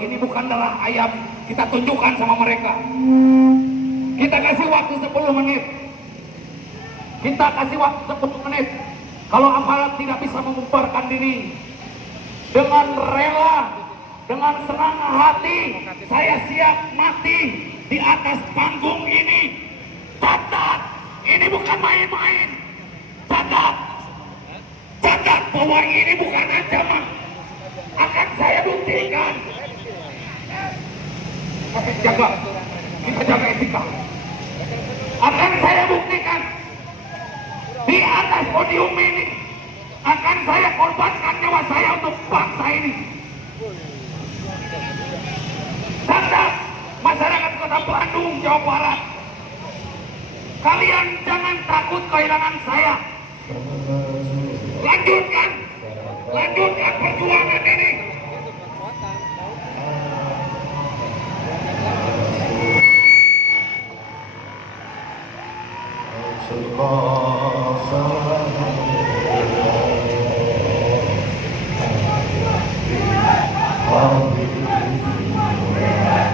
ini bukan darah ayam. Kita tunjukkan sama mereka. Kita kasih waktu 10 menit. Kita kasih waktu 10 menit. Kalau aparat tidak bisa membubarkan diri dengan rela, dengan senang hati, saya siap mati di atas panggung ini. Catat, ini bukan main-main. Catat, catat bahwa ini bukan ancaman. Akan saya buktikan. Tapi kita jaga etika. Akan saya buktikan di atas podium ini. Akan saya korbankan nyawa saya untuk bangsa ini. Catat, masyarakat Kota Bandung, Jawa Barat. Kalian jangan takut kehilangan saya. Lanjutkan perjuangan ini. Rasulullah